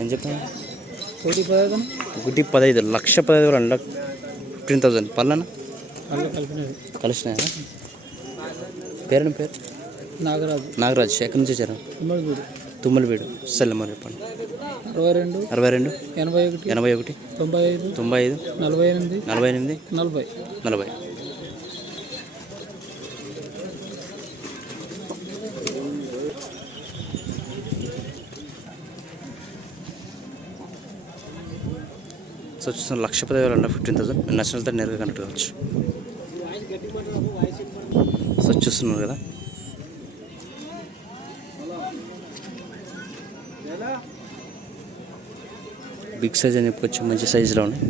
ఏం చెప్తాను? కోటి 15 గుడ్డి 15, 1,15,000 15,000 పళ్ళన కలిపినది కలిసినాయా? పేరు నాగరాజు. ఎక్కడి నుంచి వచ్చారు? తుమ్మలవీడు. సెల్ నెంబర్ చెప్పండి. 62 81 95 48 40. సో చూస్తున్న 1,10,000 15,000 నేషనల్తో నేరుగా కనెక్ట్ కావచ్చు. సో చూస్తున్నారు కదా, బిగ్ సైజ్ అని చెప్పుకోవచ్చు. మంచి సైజులో ఉన్నాయి.